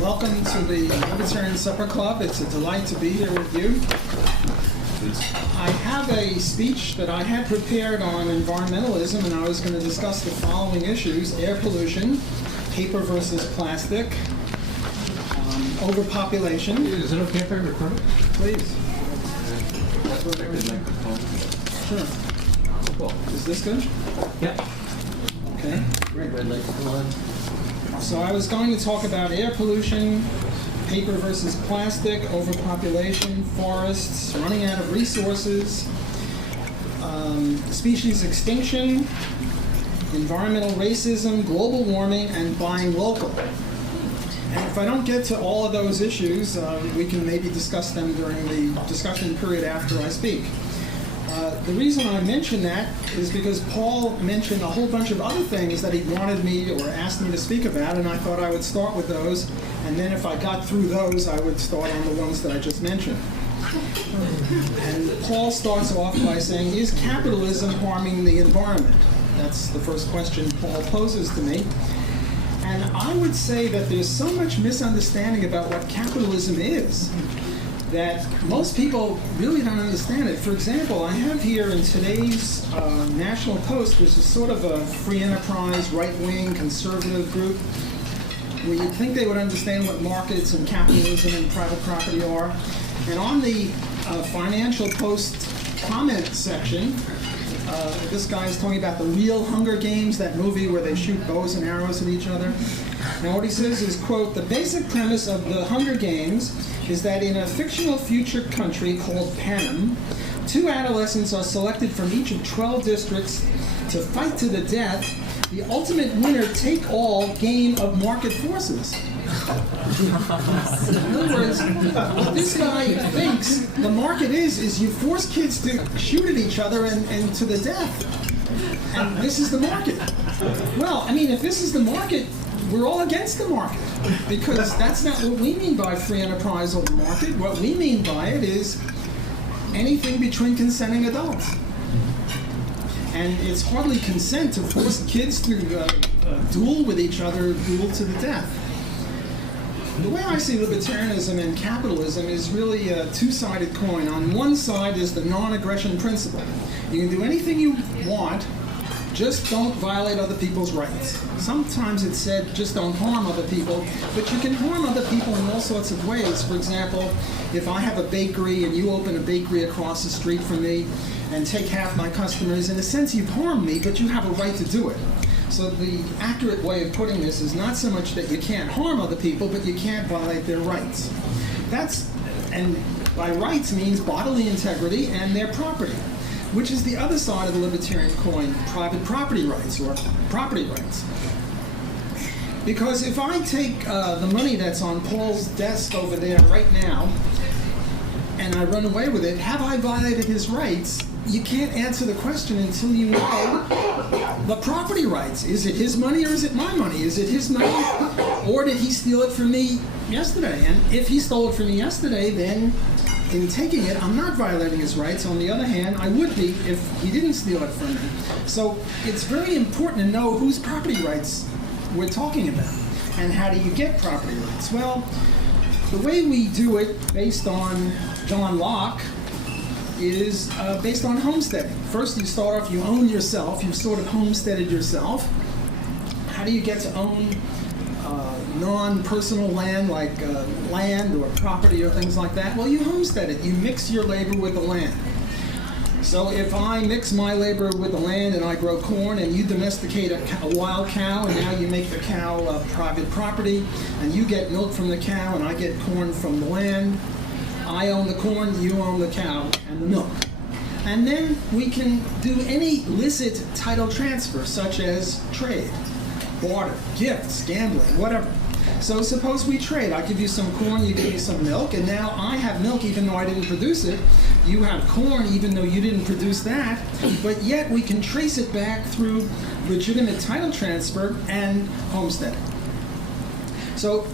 Welcome to the Libertarian Supper Club. It's a delight to be here with you. I have a speech that I had prepared on environmentalism, and I was going to discuss the following issues: air pollution, paper versus plastic, overpopulation. Is it okay if I record it? Please. Sure. Cool. Is this good? Yeah. Okay. Great. Red light come on. So I was going to talk about air pollution, paper versus plastic, overpopulation, forests, running out of resources, species extinction, environmental racism, global warming, and buying local. And if I don't get to all of those issues, we can maybe discuss them during the discussion period after I speak. The reason I mention that is because Paul mentioned a whole bunch of other things that he wanted me or asked me to speak about, and I thought I would start with those, and then if I got through those, I would start on the ones that I just mentioned. And Paul starts off by saying, is capitalism harming the environment? That's the first question Paul poses to me. And I would say that there's so much misunderstanding about what capitalism is that most people really don't understand it. For example, I have here in today's National Post, which is sort of a free enterprise, right-wing, conservative group, where you'd think they would understand what markets and capitalism and private property are. And on the Financial Post comment section, this guy is talking about the real Hunger Games, that movie where they shoot bows and arrows at each other. Now what he says is, quote, the basic premise of the Hunger Games is that in a fictional future country called Panem, 2 adolescents are selected from each of 12 districts to fight to the death, the ultimate winner-take-all game of market forces. In other words, what this guy thinks the market is you force kids to shoot at each other and to the death. And this is the market. Well, I mean, if this is the market, we're all against the market, because that's not what we mean by free enterprise or the market. What we mean by it is anything between consenting adults. And it's hardly consent to force kids to duel with each other, duel to the death. The way I see libertarianism and capitalism is really a two-sided coin. On one side is the non-aggression principle. You can do anything you want, just don't violate other people's rights. Sometimes it's said just don't harm other people, but you can harm other people in all sorts of ways. For example, if I have a bakery and you open a bakery across the street from me and take half my customers, in a sense you've harmed me, but you have a right to do it. So the accurate way of putting this is not so much that you can't harm other people, but you can't violate their rights. And by rights means bodily integrity and their property, which is the other side of the libertarian coin, private property rights or property rights. Because if I take the money that's on Paul's desk over there right now and I run away with it, have I violated his rights? You can't answer the question until you know the property rights. Is it his money or is it my money? Is it his money or did he steal it from me yesterday? And if he stole it from me yesterday, then in taking it, I'm not violating his rights. On the other hand, I would be if he didn't steal it from me. So it's very important to know whose property rights we're talking about. And how do you get property rights? Well, the way we do it, based on John Locke, is based on homesteading. First, you start off, you own yourself. You've sort of homesteaded yourself. How do you get to own non-personal land, like land or property or things like that? Well, you homestead it. You mix your labor with the land. So if I mix my labor with the land and I grow corn and you domesticate a wild cow and now you make the cow private property and you get milk from the cow and I get corn from the land, I own the corn, you own the cow and the milk. And then we can do any licit title transfer, such as trade, barter, gifts, gambling, whatever. So suppose we trade. I give you some corn, you give me some milk, and now I have milk even though I didn't produce it. You have corn even though you didn't produce that, but yet we can trace it back through legitimate title transfer and homesteading. So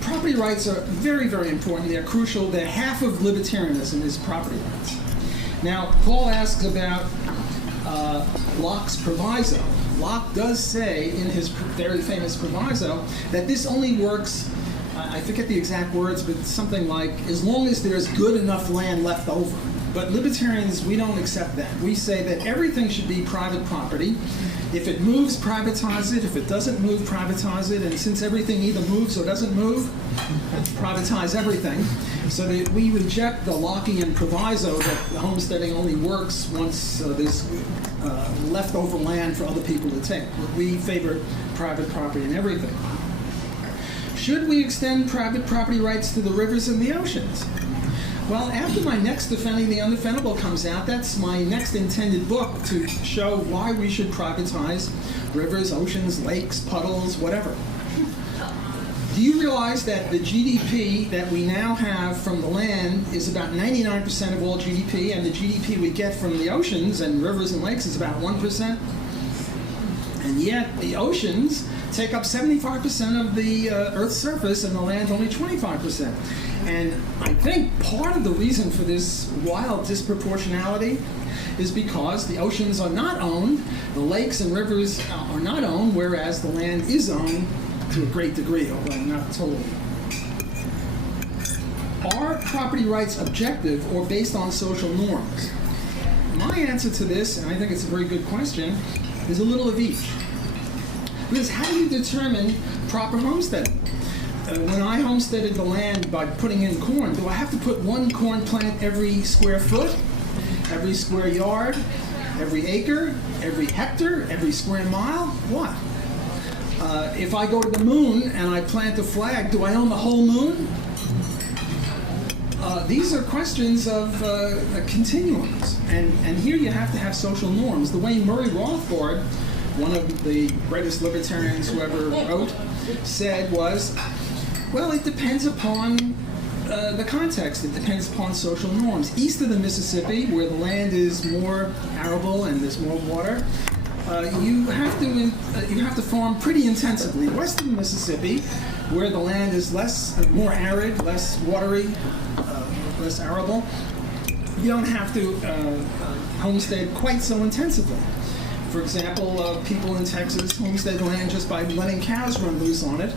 property rights are very, very important. They're crucial. They're half of libertarianism is property rights. Now, Paul asks about Locke's proviso. Locke does say in his very famous proviso that this only works I forget the exact words, but something like, as long as there's good enough land left over. But libertarians, we don't accept that. We say that everything should be private property. If it moves, privatize it. If it doesn't move, privatize it. And since everything either moves or doesn't move, privatize everything. So that we reject the Lockean proviso that homesteading only works once there's leftover land for other people to take. We favor private property in everything. Should we extend private property rights to the rivers and the oceans? Well, after my next Defending the Undefendable comes out, that's my next intended book to show why we should privatize rivers, oceans, lakes, puddles, whatever. Do you realize that the GDP that we now have from the land is about 99% of all GDP, and the GDP we get from the oceans and rivers and lakes is about 1%? And yet the oceans take up 75% of the Earth's surface, and the land only 25%. And I think part of the reason for this wild disproportionality is because the oceans are not owned, the lakes and rivers are not owned, whereas the land is owned to a great degree, although not totally. Are property rights objective or based on social norms? My answer to this, and I think it's a very good question, is a little of each. Because how do you determine proper homesteading? When I homesteaded the land by putting in corn, do I have to put one corn plant every square foot, every square yard, every acre, every hectare, every square mile? What? If I go to the moon and I plant a flag, do I own the whole moon? These are questions of continuums. And here you have to have social norms. The way Murray Rothbard, one of the greatest libertarians who ever wrote, said was, well, it depends upon the context. It depends upon social norms. East of the Mississippi, where the land is more arable and there's more water, you have to farm pretty intensively. West of the Mississippi, where the land is more arid, less watery, less arable, you don't have to homestead quite so intensively. For example, people in Texas homestead land just by letting cows run loose on it.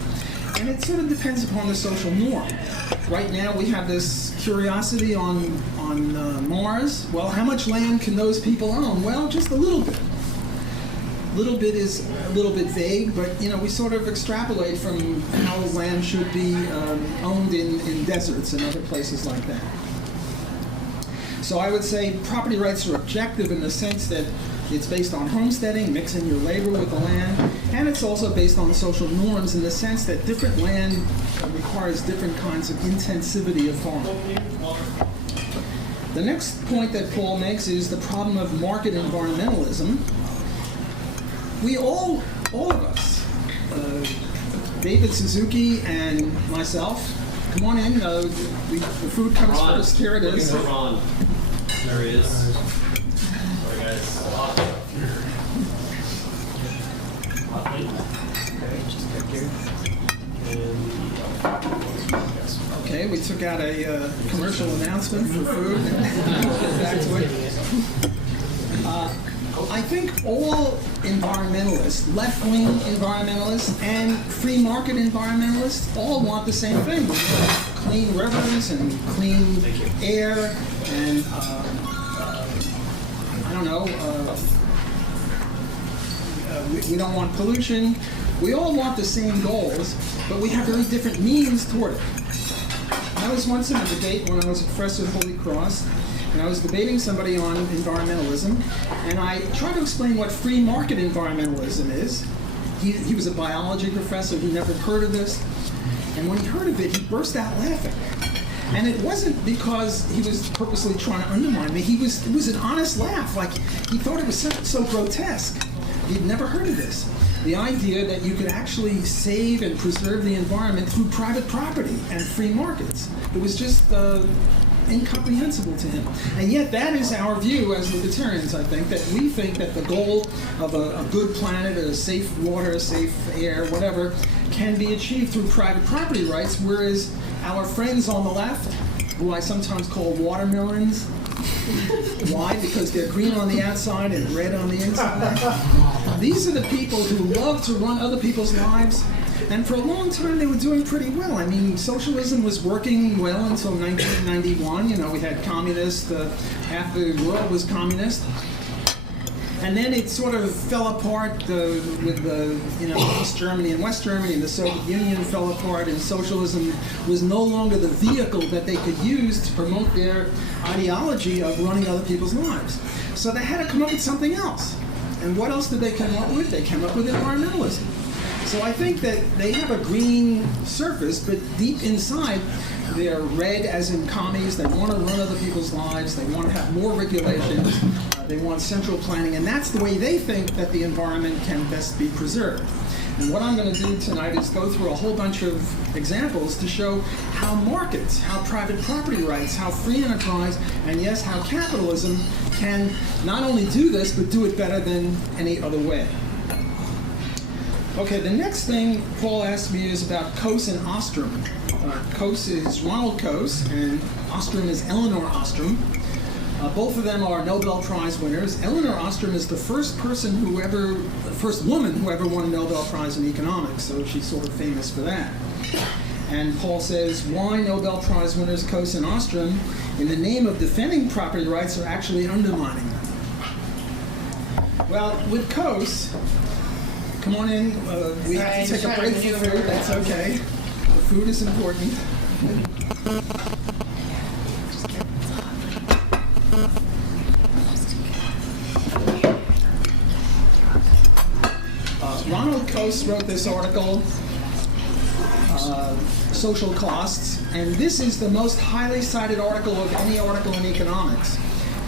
And it sort of depends upon the social norm. Right now we have this curiosity on Mars. Well, how much land can those people own? Well, just a little bit. Little bit is a little bit vague, but we sort of extrapolate from how land should be owned in deserts and other places like that. So I would say property rights are objective in the sense that it's based on homesteading, mixing your labor with the land, and it's also based on social norms in the sense that different land requires different kinds of intensivity of farming. The next point that Paul makes is the problem of market environmentalism. We all of us, David Suzuki and myself, come on in, the food comes first, here it is. Looking for Ron. There he is. Sorry guys. Okay, we took out a commercial announcement for food. Get back to it. I think all environmentalists, left-wing environmentalists and free market environmentalists all want the same thing. Clean rivers and clean air and, we don't want pollution. We all want the same goals, but we have very different means toward it. I was once in a debate when I was a professor at Holy Cross, and I was debating somebody on environmentalism, and I tried to explain what free market environmentalism is. He was a biology professor, he never heard of this, and when he heard of it, he burst out laughing. And it wasn't because he was purposely trying to undermine me, it was an honest laugh, like he thought it was so grotesque. He'd never heard of this. The idea that you could actually save and preserve the environment through private property and free markets. It was just incomprehensible to him. And yet that is our view as libertarians, I think, that we think that the goal of a good planet, a safe water, safe air, whatever, can be achieved through private property rights, whereas our friends on the left, who I sometimes call watermelons, why? Because they're green on the outside and red on the inside. These are the people who love to run other people's lives, And for a long time, they were doing pretty well. I mean, socialism was working well until 1991. You know, we had communists, half the world was communist. And then it sort of fell apart with East Germany and West Germany, and the Soviet Union fell apart, and socialism was no longer the vehicle that they could use to promote their ideology of running other people's lives. So they had to come up with something else. And what else did they come up with? They came up with environmentalism. So I think that they have a green surface, but deep inside, they're red as in commies. They want to run other people's lives. They want to have more regulations. They want central planning. And that's the way they think that the environment can best be preserved. And what I'm going to do tonight is go through a whole bunch of examples to show how markets, how private property rights, how free enterprise, and yes, how capitalism can not only do this, but do it better than any other way. Okay, the next thing Paul asked me is about Coase and Ostrom. Coase is Ronald Coase, and Ostrom is Elinor Ostrom. Both of them are Nobel Prize winners. Elinor Ostrom is the first woman who ever won a Nobel Prize in economics, so she's sort of famous for that. And Paul says, why Nobel Prize winners Coase and Ostrom, in the name of defending property rights, are actually undermining them? Well, with Coase, come on in. We have to take a break for food. That's okay. The food is important. Ronald Coase wrote this article, Social Costs, and this is the most highly cited article of any article in economics.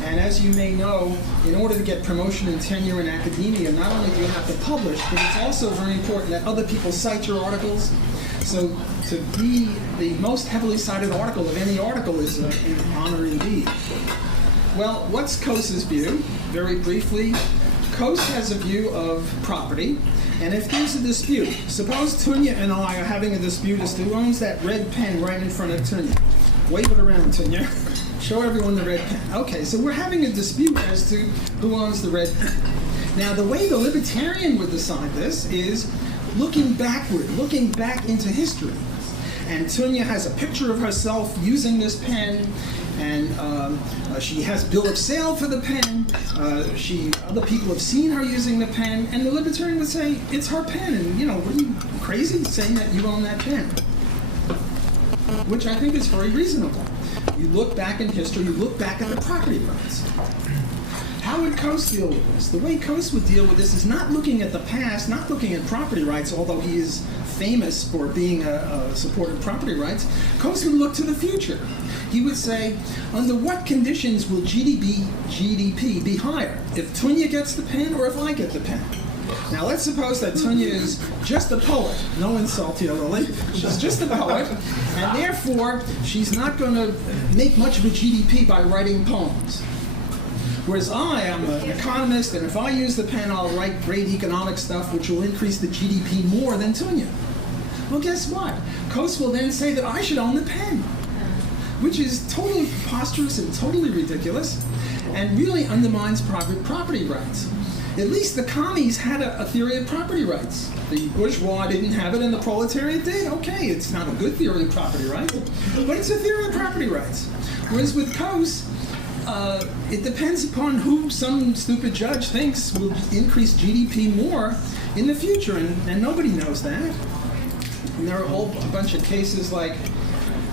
And as you may know, in order to get promotion and tenure in academia, not only do you have to publish, but it's also very important that other people cite your articles. So to be the most heavily cited article of any article is an honor indeed. Well, what's Coase's view? Very briefly, Coase has a view of property, and if there's a dispute, suppose Tunya and I are having a dispute as to who owns that red pen right in front of Tunya. Wave it around, Tunya. Show everyone the red pen. Okay, so we're having a dispute as to who owns the red pen. Now, the way the libertarian would decide this is looking backward, looking back into history. And Tunya has a picture of herself using this pen, and she has bill of sale for the pen. Other people have seen her using the pen, and the libertarian would say, it's her pen, and what are you, crazy, saying that you own that pen? Which I think is very reasonable. You look back in history, you look back at the property rights. How would Coase deal with this? The way Coase would deal with this is not looking at the past, not looking at property rights, although he is famous for being a supporter of property rights. Coase would look to the future. He would say, under what conditions will GDP be higher? If Tunya gets the pen or if I get the pen? Now let's suppose that Tunya is just a poet. No insult here, Lily. She's just a poet, and therefore she's not going to make much of a GDP by writing poems. Whereas I am an economist, and if I use the pen, I'll write great economic stuff which will increase the GDP more than Tunya. Well, guess what? Coase will then say that I should own the pen, which is totally preposterous and totally ridiculous, and really undermines private property rights. At least the commies had a theory of property rights. The bourgeois didn't have it, and the proletariat did. Okay, it's not a good theory of property rights, but it's a theory of property rights. Whereas with Coase, it depends upon who some stupid judge thinks will increase GDP more in the future, and nobody knows that. And there are a whole bunch of cases like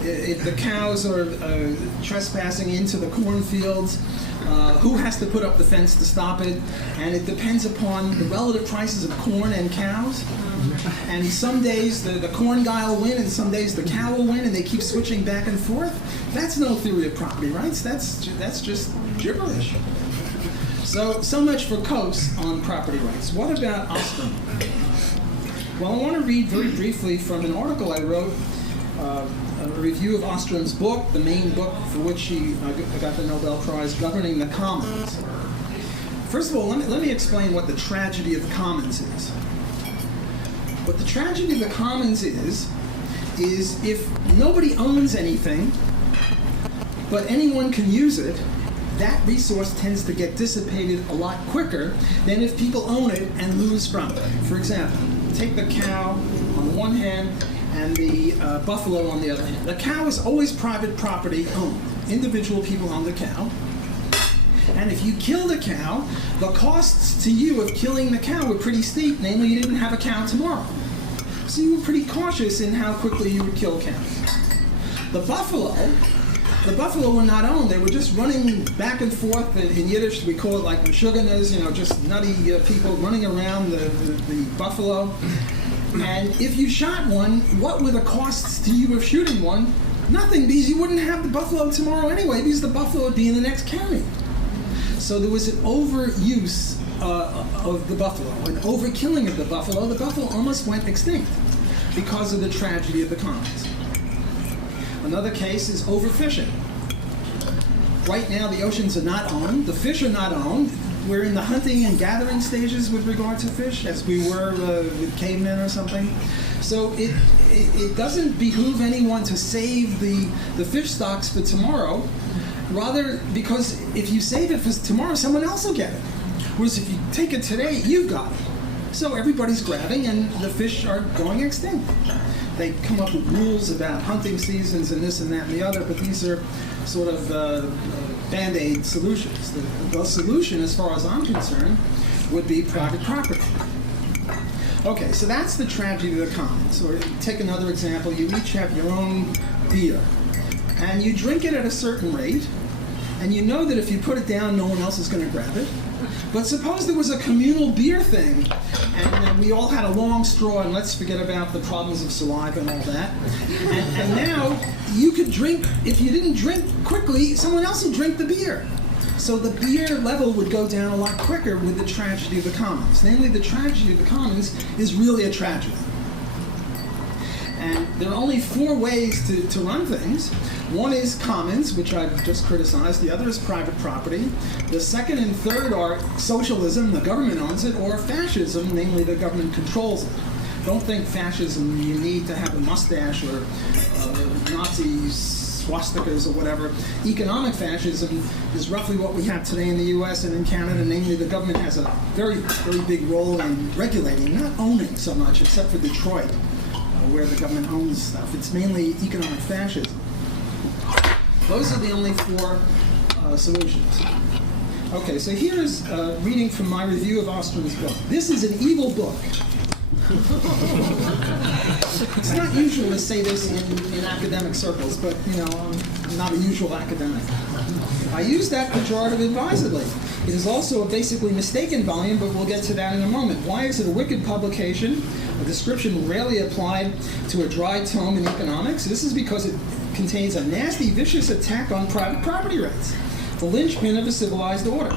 if the cows are trespassing into the cornfields, who has to put up the fence to stop it? And it depends upon the relative prices of corn and cows. And some days the corn guy will win, and some days the cow will win, and they keep switching back and forth. That's no theory of property rights. That's just gibberish. So much for Coase on property rights. What about Ostrom? Well, I want to read very briefly from an article I wrote, a review of Ostrom's book, the main book for which she got the Nobel Prize, Governing the Commons. First of all, let me explain what the tragedy of the commons is. What the tragedy of the commons is if nobody owns anything, but anyone can use it, that resource tends to get dissipated a lot quicker than if people own it and lose from it. For example, take the cow on the one hand and the buffalo on the other hand. The cow is always private property owned. Individual people own the cow. And if you kill the cow, the costs to you of killing the cow were pretty steep. Namely, you didn't have a cow tomorrow. So you were pretty cautious in how quickly you would kill cows. The buffalo were not owned. They were just running back and forth. In Yiddish, we call it like meshuganas, just nutty people running around the buffalo. And if you shot one, what were the costs to you of shooting one? Nothing, because you wouldn't have the buffalo tomorrow anyway, because the buffalo would be in the next county. So there was an overuse of the buffalo, an overkilling of the buffalo. The buffalo almost went extinct because of the tragedy of the commons. Another case is overfishing. Right now, the oceans are not owned. The fish are not owned. We're in the hunting and gathering stages with regard to fish, as we were with cavemen or something. So it doesn't behoove anyone to save the fish stocks for tomorrow. Rather, because if you save it for tomorrow, someone else will get it. Whereas if you take it today, you've got it. So everybody's grabbing, and the fish are going extinct. They come up with rules about hunting seasons and this and that and the other, but these are sort of Band-Aid solutions. The solution, as far as I'm concerned, would be private property. Okay, so that's the tragedy of the commons. Or take another example. You each have your own beer, and you drink it at a certain rate, and you know that if you put it down, no one else is going to grab it. But suppose there was a communal beer thing, and we all had a long straw, and let's forget about the problems of saliva and all that. And now you could drink, if you didn't drink quickly, someone else would drink the beer. So the beer level would go down a lot quicker with the tragedy of the commons. Namely, the tragedy of the commons is really a tragedy. And there are only 4 ways to run things. One is commons, which I've just criticized. The other is private property. The second and third are socialism, the government owns it, or fascism, namely the government controls it. Don't think fascism, you need to have a mustache or Nazi swastikas or whatever. Economic fascism is roughly what we have today in the US and in Canada, namely the government has a very, very big role in regulating, not owning so much, except for Detroit, where the government owns stuff. It's mainly economic fascism. Those are the only 4 solutions. Okay, so here's reading from my review of Ostrom's book. This is an evil book. It's not usual to say this in academic circles, but, I'm not a usual academic. I use that pejorative advisedly. It is also a basically mistaken volume, but we'll get to that in a moment. Why is it a wicked publication? A description rarely applied to a dry tome in economics. This is because it contains a nasty, vicious attack on private property rights, the linchpin of a civilized order.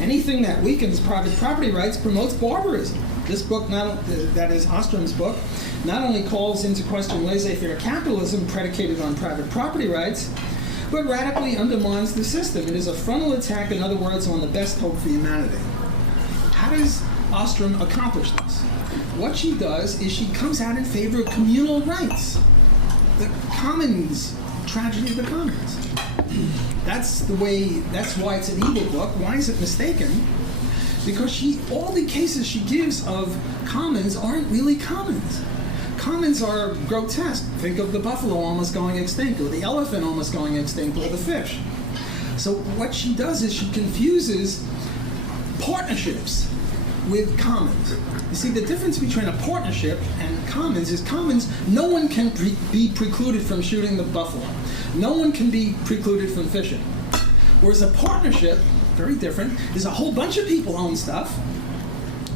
Anything that weakens private property rights promotes barbarism. This book, that is Ostrom's book, not only calls into question laissez-faire capitalism predicated on private property rights, but radically undermines the system. It is a frontal attack, in other words, on the best hope for humanity. How does Ostrom accomplish this? What she does is she comes out in favor of communal rights. The commons, tragedy of the commons. That's why it's an evil book. Why is it mistaken? Because all the cases she gives of commons aren't really commons. Commons are grotesque. Think of the buffalo almost going extinct, or the elephant almost going extinct, or the fish. So what she does is she confuses partnerships with commons. You see, the difference between a partnership and commons is commons, no one can be precluded from shooting the buffalo. No one can be precluded from fishing. Whereas a partnership, very different, is a whole bunch of people own stuff,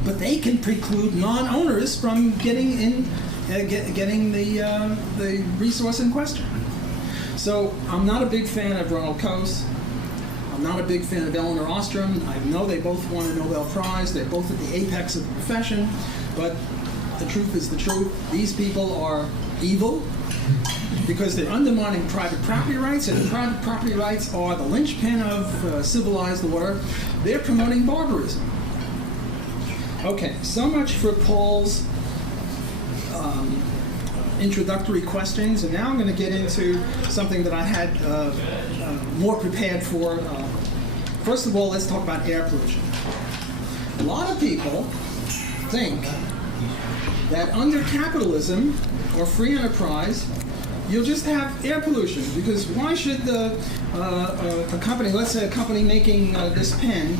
but they can preclude non-owners from getting the resource in question. So I'm not a big fan of Ronald Coase. I'm not a big fan of Elinor Ostrom. I know they both won a Nobel Prize. They're both at the apex of the profession, but the truth is the truth. These people are evil because they're undermining private property rights, and private property rights are the linchpin of civilized order. They're promoting barbarism. Okay, so much for Paul's introductory questions, and now I'm going to get into something that I had more prepared for. First of all, let's talk about air pollution. A lot of people think that under capitalism or free enterprise, you'll just have air pollution. Because why should a company, let's say a company making this pen,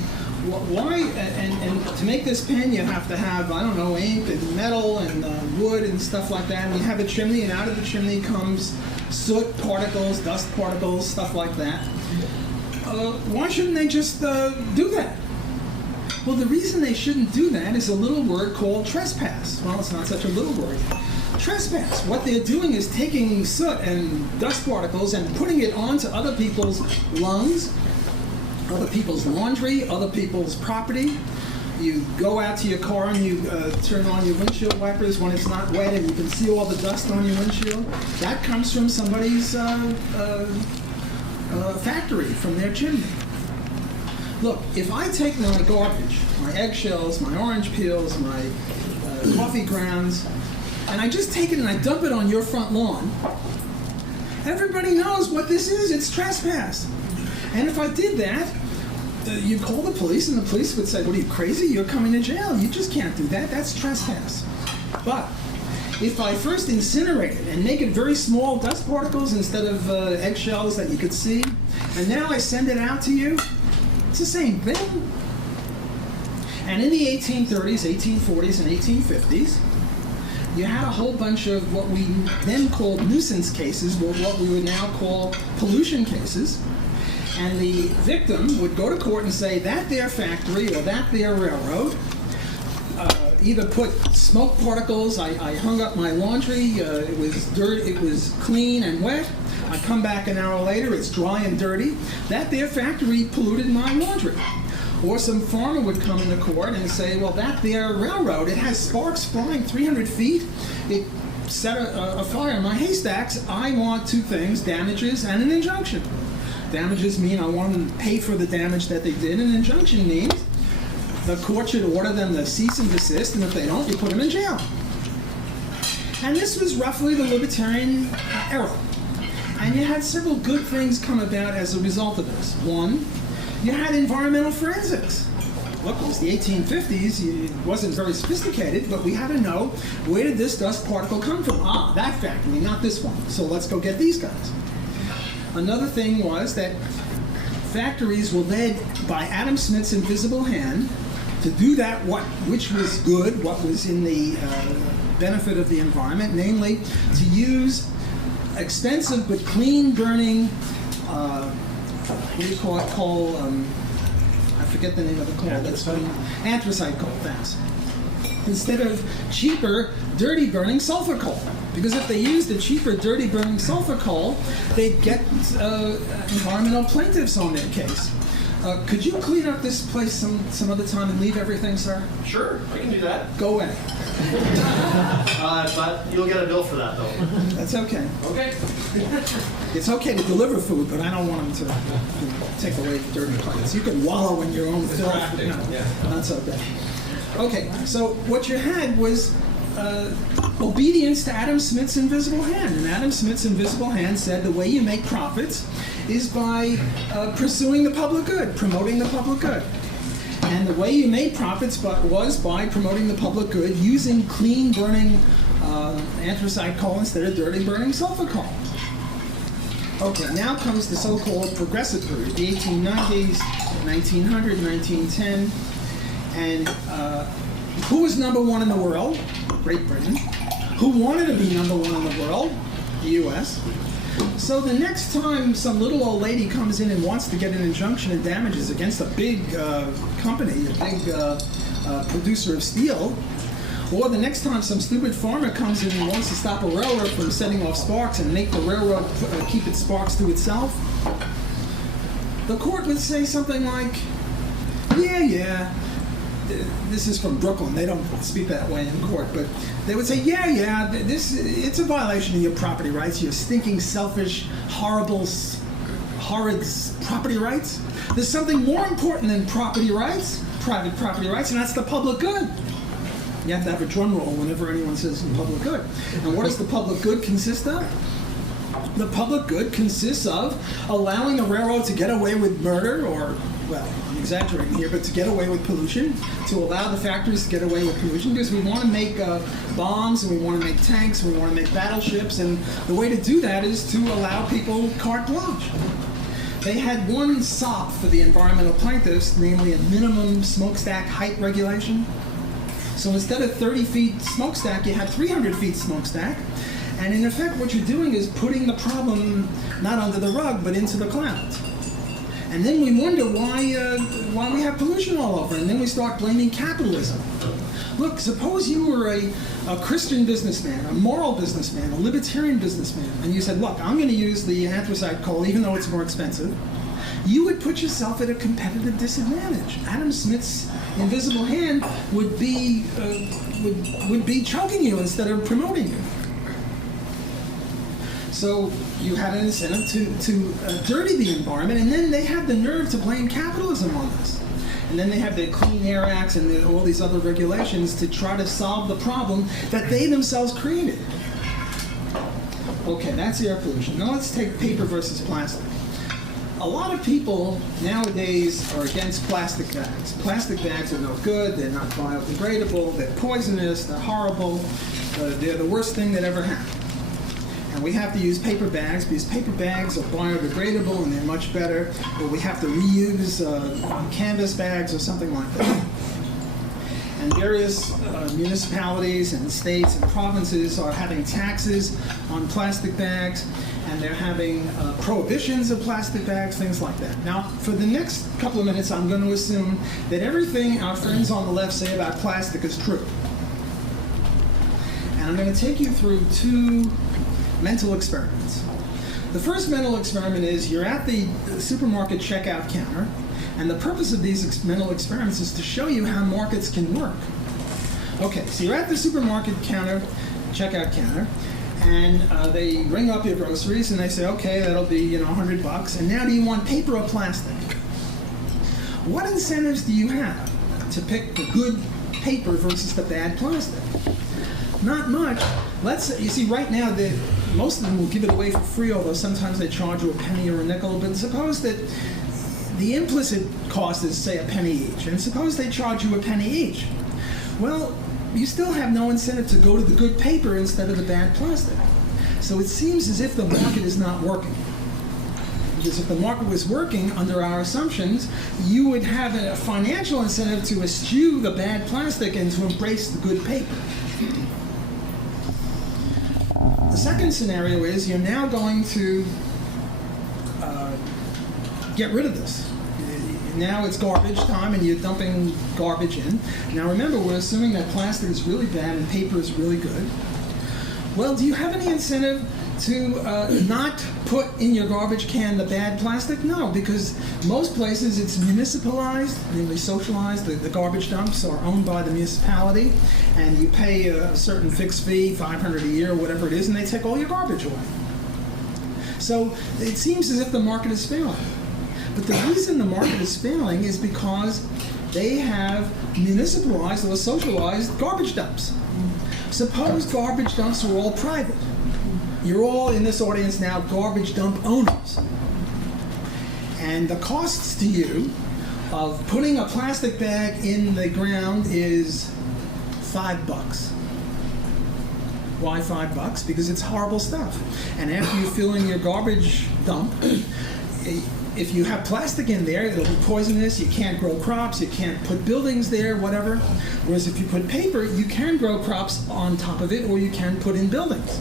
why, and to make this pen you have to have, I don't know, ink and metal and wood and stuff like that, and you have a chimney, and out of the chimney comes soot particles, dust particles, stuff like that. Why shouldn't they just do that? Well, the reason they shouldn't do that is a little word called trespass. Well, it's not such a little word. Trespass. What they're doing is taking soot and dust particles and putting it onto other people's lungs, other people's laundry, other people's property. You go out to your car and you turn on your windshield wipers when it's not wet and you can see all the dust on your windshield. That comes from somebody's factory, from their chimney. Look, if I take my garbage, my eggshells, my orange peels, my coffee grounds, and I just take it and I dump it on your front lawn, everybody knows what this is. It's trespass. And if I did that, you'd call the police, and the police would say, what are you, crazy? You're coming to jail. You just can't do that. That's trespass. But if I first incinerate it and make it very small dust particles instead of eggshells that you could see, and now I send it out to you, it's the same thing. And in the 1830s, 1840s, and 1850s, you had a whole bunch of what we then called nuisance cases, or what we would now call pollution cases. And the victim would go to court and say that their factory or that their railroad either put smoke particles, I hung up my laundry, it was dirt, it was clean and wet, I come back an hour later, it's dry and dirty, that their factory polluted my laundry. Or some farmer would come into court and say, well, that their railroad, it has sparks flying 300 feet, it set a fire in my haystacks, I want two things, damages and an injunction. Damages mean I want them to pay for the damage that they did, and an injunction means the court should order them to cease and desist, and if they don't, you put them in jail. And this was roughly the libertarian era. And you had several good things come about as a result of this. One, you had environmental forensics. Look, it was the 1850s, it wasn't very sophisticated, but we had to know, where did this dust particle come from? Ah, that factory, not this one. So let's go get these guys. Another thing was that factories were led by Adam Smith's invisible hand to do that which was good, what was in the benefit of the environment, namely to use expensive but clean burning, what do you call it, coal, I forget the name of the coal. Anthracite coal, thanks. Instead of cheaper, dirty burning sulfur coal. Because if they used the cheaper, dirty burning sulfur coal, they'd get environmental plaintiffs on their case. Could you clean up this place some other time and leave everything, sir? Sure, I can do that. Go away. But you'll get a bill for that, though. That's okay. Okay. It's okay to deliver food, but I don't want them to take away the dirty plates. You can wallow in your own filth. No, that's okay. Okay, so what you had was obedience to Adam Smith's invisible hand. And Adam Smith's invisible hand said the way you make profits is by pursuing the public good, promoting the public good. And the way you made profits was by promoting the public good using clean burning anthracite coal instead of dirty burning sulfur coal. Okay, now comes the so-called progressive period, the 1890s, 1900, 1910. And who was number one in the world? Great Britain. Who wanted to be number one in the world? The U.S. So the next time some little old lady comes in and wants to get an injunction and damages against a big company, a big producer of steel, or the next time some stupid farmer comes in and wants to stop a railroad from setting off sparks and make the railroad keep its sparks to itself, the court would say something like, yeah, this is from Brooklyn, they don't speak that way in court, but they would say, yeah, it's a violation of your property rights, your stinking, selfish, horrible, horrid property rights. There's something more important than property rights, private property rights, and that's the public good. You have to have a drum roll whenever anyone says public good. And what does the public good consist of? The public good consists of allowing a railroad to get away with murder, or, well, exaggerating here, but to get away with pollution, to allow the factories to get away with pollution, because we want to make bombs, and we want to make tanks, and we want to make battleships, and the way to do that is to allow people carte blanche. They had one SOP for the environmental plaintiffs, namely a minimum smokestack height regulation. So instead of 30 feet smokestack, you had 300 feet smokestack. And in effect, what you're doing is putting the problem not under the rug, but into the clouds. And then we wonder why we have pollution all over, and then we start blaming capitalism. Look, suppose you were a Christian businessman, a moral businessman, a libertarian businessman, and you said, look, I'm going to use the anthracite coal even though it's more expensive. You would put yourself at a competitive disadvantage. Adam Smith's invisible hand would be choking you instead of promoting you. So you had an incentive to dirty the environment, and then they had the nerve to blame capitalism on this. And then they have the Clean Air Acts and all these other regulations to try to solve the problem that they themselves created. Okay, that's air pollution. Now let's take paper versus plastic. A lot of people nowadays are against plastic bags. Plastic bags are no good, they're not biodegradable, they're poisonous, they're horrible, they're the worst thing that ever happened. And we have to use paper bags because paper bags are biodegradable and they're much better, or we have to reuse canvas bags or something like that. And various municipalities and states and provinces are having taxes on plastic bags, and they're having prohibitions of plastic bags, things like that. Now, for the next couple of minutes, I'm going to assume that everything our friends on the left say about plastic is true. And I'm going to take you through two mental experiments. The first mental experiment is you're at the supermarket checkout counter, and the purpose of these mental experiments is to show you how markets can work. Okay, so you're at the supermarket checkout counter, and they ring up your groceries and they say, okay, that'll be $100, and now do you want paper or plastic? What incentives do you have to pick the good paper versus the bad plastic? Not much. You see, right now, most of them will give it away for free, although sometimes they charge you a penny or a nickel. But suppose that the implicit cost is, say, a penny each, and suppose they charge you a penny each. Well, you still have no incentive to go to the good paper instead of the bad plastic. So it seems as if the market is not working. Because if the market was working under our assumptions, you would have a financial incentive to eschew the bad plastic and to embrace the good paper. The second scenario is you're now going to get rid of this. Now it's garbage time and you're dumping garbage in. Now remember, we're assuming that plastic is really bad and paper is really good. Well, do you have any incentive to not put in your garbage can the bad plastic? No, because most places it's municipalized, namely socialized. The garbage dumps are owned by the municipality, and you pay a certain fixed fee, $500 a year, whatever it is, and they take all your garbage away. So it seems as if the market is failing. But the reason the market is failing is because they have municipalized or socialized garbage dumps. Suppose garbage dumps were all private. You're all in this audience now garbage dump owners. And the costs to you of putting a plastic bag in the ground is $5. Why $5? Because it's horrible stuff. And after you fill in your garbage dump, if you have plastic in there, it'll be poisonous, you can't grow crops, you can't put buildings there, whatever. Whereas if you put paper, you can grow crops on top of it, or you can put in buildings.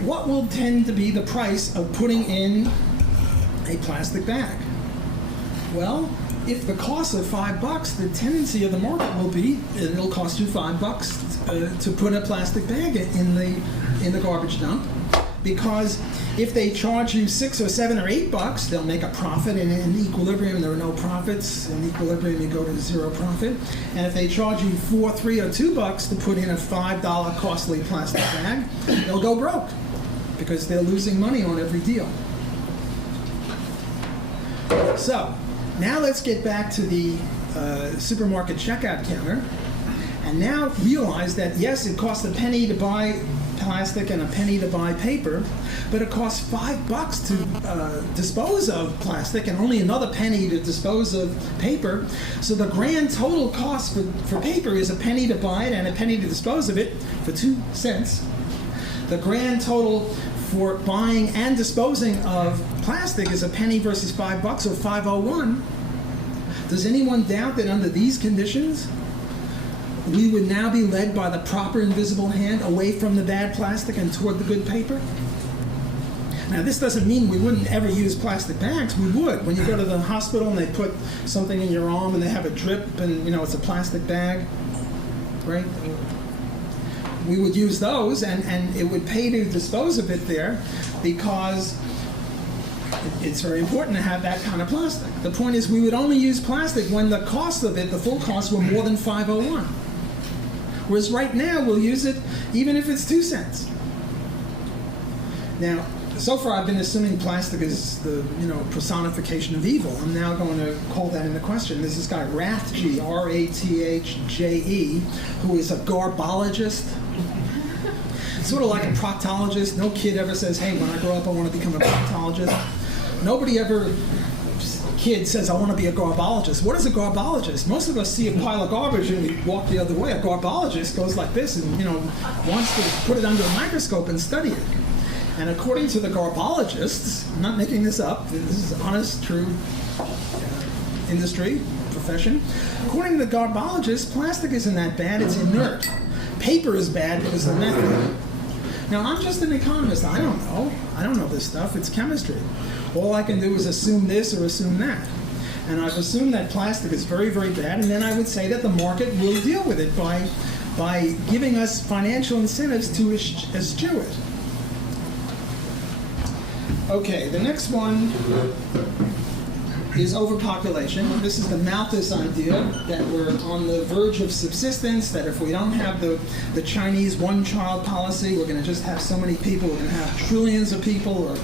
What will tend to be the price of putting in a plastic bag? Well, if the cost of $5, the tendency of the market will be it'll cost you $5 to put a plastic bag in the garbage dump, because if they charge you $6 or $7 or $8, they'll make a profit. And in equilibrium, there are no profits. In equilibrium, you go to zero profit. And if they charge you $4, $3, or $2 to put in a $5 costly plastic bag, they'll go broke because they're losing money on every deal. So now let's get back to the supermarket checkout counter. and now realize that, yes, it costs a penny to buy plastic and a penny to buy paper, but it costs $5 to dispose of plastic and only another penny to dispose of paper. So the grand total cost for paper is a penny to buy it and a penny to dispose of it for 2 cents. The grand total for buying and disposing of plastic is a penny versus $5, or 5.01. Does anyone doubt that under these conditions, we would now be led by the proper invisible hand away from the bad plastic and toward the good paper? Now, this doesn't mean we wouldn't ever use plastic bags. We would. When you go to the hospital and they put something in your arm and they have a drip and, it's a plastic bag, right? We would use those, and it would pay to dispose of it there because it's very important to have that kind of plastic. The point is, we would only use plastic when the cost of it, the full cost, were more than 5.01. Whereas right now, we'll use it even if it's 2 cents. Now, so far I've been assuming plastic is the personification of evil. I'm now going to call that into question. There's this guy Rathje, R-A-T-H-J-E, who is a garbologist. Sort of like a proctologist. No kid ever says, hey, when I grow up I want to become a proctologist. Kid says, I want to be a garbologist. What is a garbologist? Most of us see a pile of garbage and we walk the other way. A garbologist goes like this and, wants to put it under a microscope and study it. And according to the garbologists, I'm not making this up, this is honest, true industry, profession. According to the garbologists, plastic isn't that bad, it's inert. Paper is bad because of the method. Now, I'm just an economist. I don't know. I don't know this stuff. It's chemistry. All I can do is assume this or assume that. And I've assumed that plastic is very, very bad, and then I would say that the market will deal with it by giving us financial incentives to eschew it. Okay, the next one is overpopulation. This is the Malthus idea that we're on the verge of subsistence, that if we don't have the Chinese one-child policy, we're going to just have so many people, we're going to have trillions of people, or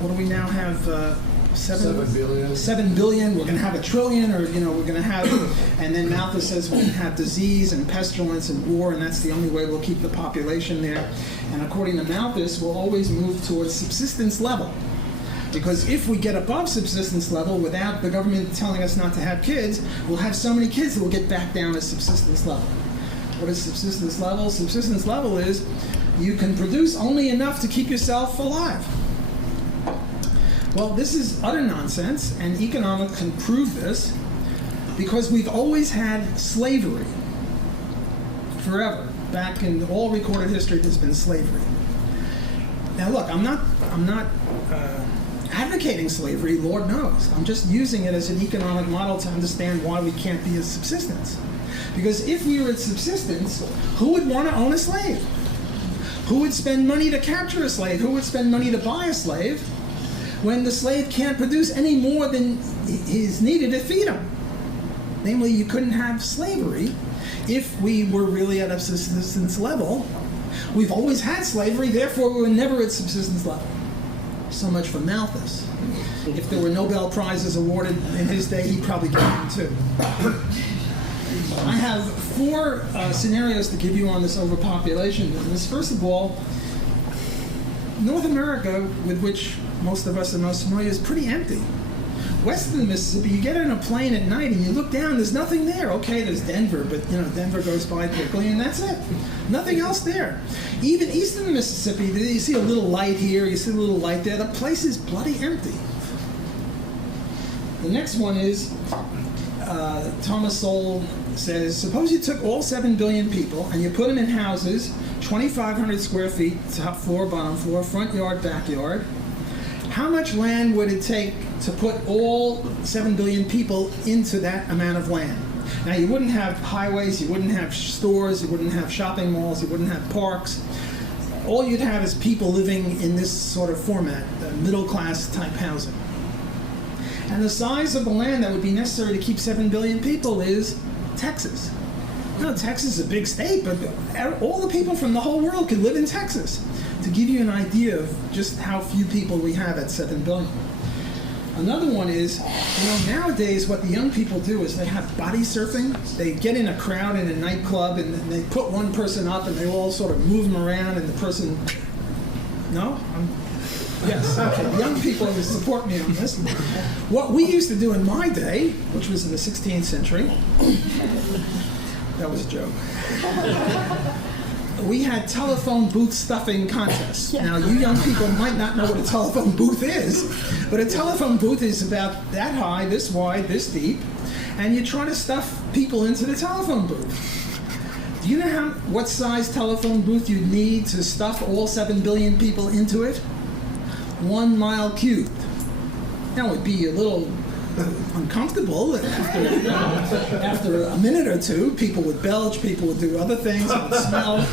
what do we now have? 7 billion. 7 billion, we're going to have a trillion, or we're going to have, and then Malthus says we're going to have disease and pestilence and war, and that's the only way we'll keep the population there. And according to Malthus, we'll always move towards subsistence level. Because if we get above subsistence level without the government telling us not to have kids, we'll have so many kids that we'll get back down to subsistence level. What is subsistence level? Subsistence level is you can produce only enough to keep yourself alive. Well, this is utter nonsense, and economics can prove this, because we've always had slavery. Forever. Back in all recorded history, there's been slavery. Now look, I'm not advocating slavery, Lord knows. I'm just using it as an economic model to understand why we can't be at subsistence. Because if we were at subsistence, who would want to own a slave? Who would spend money to capture a slave? Who would spend money to buy a slave when the slave can't produce any more than is needed to feed him? Namely, you couldn't have slavery if we were really at a subsistence level. We've always had slavery, therefore we were never at subsistence level. So much for Malthus. If there were Nobel Prizes awarded in his day, he'd probably get them too. I have 4 scenarios to give you on this overpopulation business. First of all, North America, with which most of us are most familiar, is pretty empty. West of the Mississippi, you get on a plane at night and you look down, there's nothing there. Okay, there's Denver, but Denver goes by quickly and that's it. Nothing else there. Even east of the Mississippi, you see a little light here, you see a little light there. The place is bloody empty. The next one is, Thomas Sowell says, suppose you took all 7 billion people and you put them in houses, 2,500 square feet, top floor, bottom floor, front yard, backyard. How much land would it take to put all 7 billion people into that amount of land? Now, you wouldn't have highways, you wouldn't have stores, you wouldn't have shopping malls, you wouldn't have parks. All you'd have is people living in this sort of format, middle-class type housing. And the size of the land that would be necessary to keep 7 billion people is Texas. Texas is a big state, but all the people from the whole world could live in Texas. To give you an idea of just how few people we have at 7 billion. Another one is, nowadays what the young people do is they have body surfing. They get in a crowd in a nightclub and they put one person up and they all sort of move them around and the person, no? Yes, okay. Young people who support me on this. What we used to do in my day, which was in the 16th century, that was a joke. We had telephone booth stuffing contests. Now, you young people might not know what a telephone booth is, but a telephone booth is about that high, this wide, this deep, and you try to stuff people into the telephone booth. Do you know what size telephone booth you'd need to stuff all 7 billion people into it? 1 mile cubed. That would be a little uncomfortable. After a minute or two, people would belch, people would do other things, it would smell.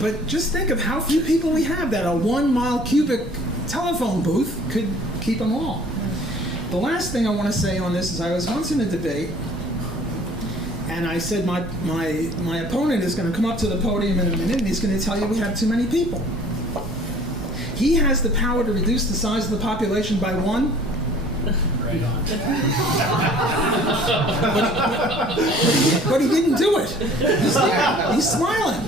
But just think of how few people we have that a 1 mile cubic telephone booth could keep them all. The last thing I want to say on this is I was once in a debate, and I said my opponent is going to come up to the podium in a minute, and he's going to tell you we have too many people. He has the power to reduce the size of the population by 1. Right on. But he didn't do it. He's there. He's smiling,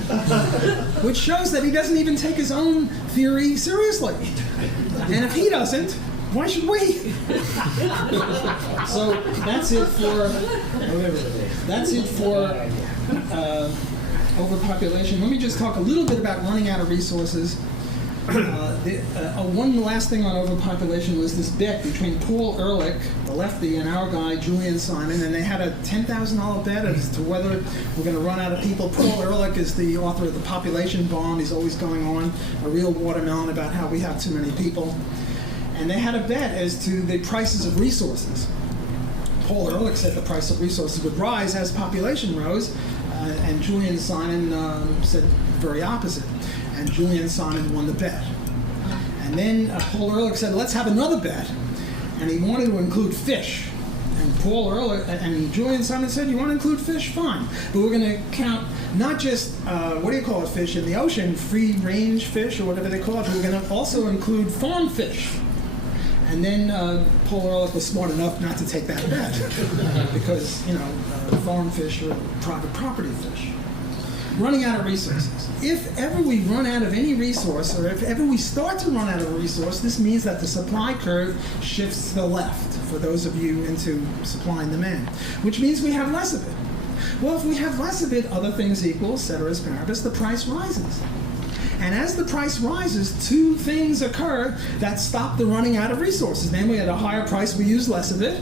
which shows that he doesn't even take his own theory seriously. And if he doesn't, why should we? So that's it for overpopulation. Let me just talk a little bit about running out of resources. One last thing on overpopulation was this bet between Paul Ehrlich, the lefty, and our guy, Julian Simon, and they had a $10,000 bet as to whether we're going to run out of people. Paul Ehrlich is the author of The Population Bomb. He's always going on a real watermelon about how we have too many people. And they had a bet as to the prices of resources. Paul Ehrlich said the price of resources would rise as population rose, and Julian Simon said the very opposite. And Julian Simon won the bet. And then Paul Ehrlich said, let's have another bet. And he wanted to include fish. And Paul Ehrlich and Julian Simon said, you want to include fish? Fine. But we're going to count not just, fish in the ocean, free range fish or whatever they call it, but we're going to also include farm fish. And then Paul Ehrlich was smart enough not to take that bet because, farm fish are private property fish. Running out of resources. If ever we run out of any resource, or if ever we start to run out of a resource, this means that the supply curve shifts to the left, for those of you into supply and demand, which means we have less of it. Well, if we have less of it, other things equal, ceteris paribus, the price rises. And as the price rises, two things occur that stop the running out of resources. Namely, at a higher price, we use less of it,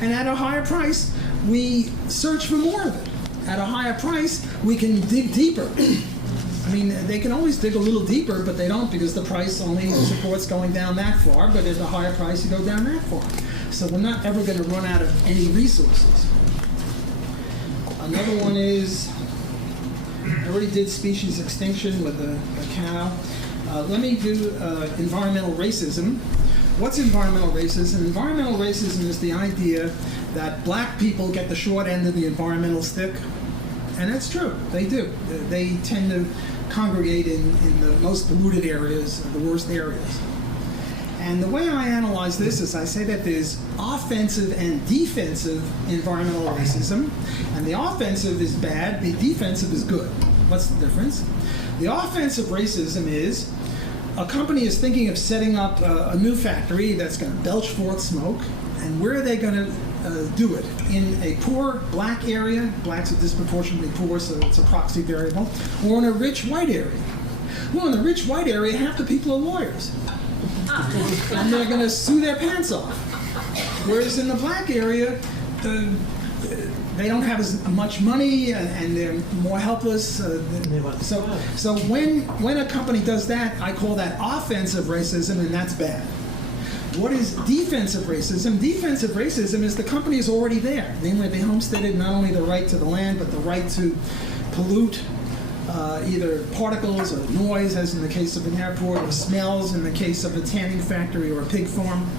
and at a higher price, we search for more of it. At a higher price, we can dig deeper. I mean, they can always dig a little deeper, but they don't because the price only supports going down that far, but at a higher price, you go down that far. So we're not ever going to run out of any resources. Another one is, I already did species extinction with a cow. Let me do environmental racism. What's environmental racism? Environmental racism is the idea that black people get the short end of the environmental stick. And that's true, they do. They tend to congregate in the most polluted areas, the worst areas. And the way I analyze this is I say that there's offensive and defensive environmental racism. And the offensive is bad, the defensive is good. What's the difference? The offensive racism is a company is thinking of setting up a new factory that's going to belch forth smoke. And where are they going to do it? In a poor black area, blacks are disproportionately poor, so it's a proxy variable, or in a rich white area. Well, in the rich white area, half the people are lawyers. And they're going to sue their pants off. Whereas in the black area, they don't have as much money and they're more helpless. So when a company does that, I call that offensive racism, and that's bad. What is defensive racism? Defensive racism is the company is already there. Namely, they homesteaded not only the right to the land, but the right to pollute either particles or noise, as in the case of an airport, or smells in the case of a tanning factory or a pig farm.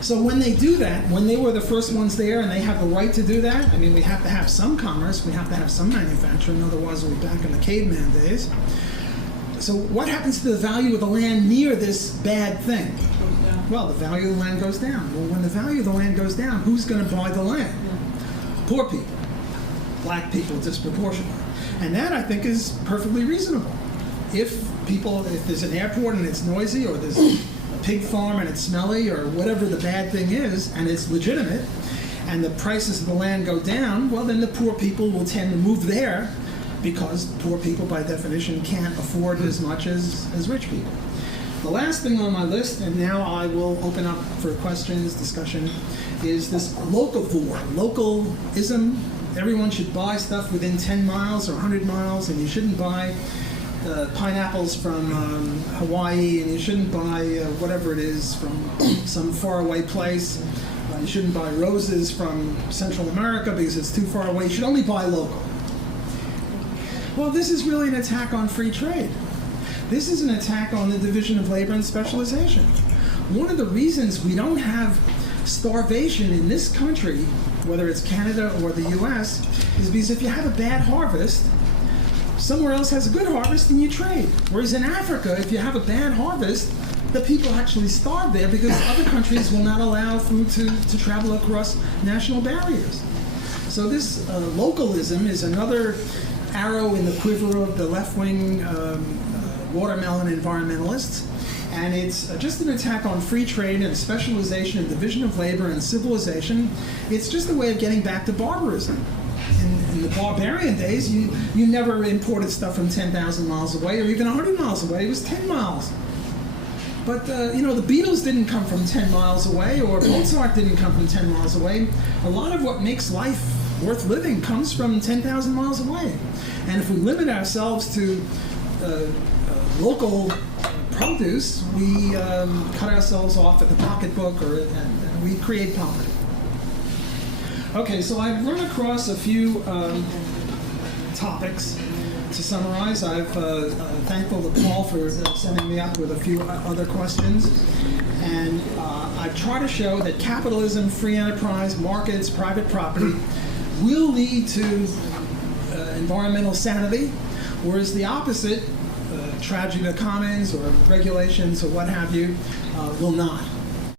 So when they do that, when they were the first ones there and they have the right to do that, I mean, we have to have some commerce, we have to have some manufacturing, otherwise we'll be back in the caveman days. So what happens to the value of the land near this bad thing? Well, the value of the land goes down. Well, when the value of the land goes down, who's going to buy the land? Poor people. Black people disproportionately. And that, I think, is perfectly reasonable. If there's an airport and it's noisy, or there's a pig farm and it's smelly, or whatever the bad thing is, and it's legitimate, and the prices of the land go down, well, then the poor people will tend to move there, because poor people, by definition, can't afford as much as rich people. The last thing on my list, and now I will open up for questions, discussion, is this locavore, localism. Everyone should buy stuff within 10 miles or 100 miles, and you shouldn't buy pineapples from Hawaii, and you shouldn't buy whatever it is from some faraway place. You shouldn't buy roses from Central America because it's too far away. You should only buy local. Well, this is really an attack on free trade. This is an attack on the division of labor and specialization. One of the reasons we don't have starvation in this country, whether it's Canada or the US, is because if you have a bad harvest, somewhere else has a good harvest and you trade. Whereas in Africa, if you have a bad harvest, the people actually starve there because other countries will not allow food to travel across national barriers. So this localism is another arrow in the quiver of the left-wing watermelon environmentalists, and it's just an attack on free trade and specialization and division of labor and civilization. It's just a way of getting back to barbarism. In the barbarian days, you never imported stuff from 10,000 miles away or even 100 miles away. It was 10 miles. But, the Beatles didn't come from 10 miles away, or Mozart didn't come from 10 miles away. A lot of what makes life worth living comes from 10,000 miles away. And if we limit ourselves to local produce, we cut ourselves off at the pocketbook, and we create poverty. Okay, so I've run across a few topics. To summarize, I'm thankful to Paul for sending me up with a few other questions. And I've tried to show that capitalism, free enterprise, markets, private property will lead to environmental sanity, whereas the opposite, tragedy of the commons or regulations or what have you, will not.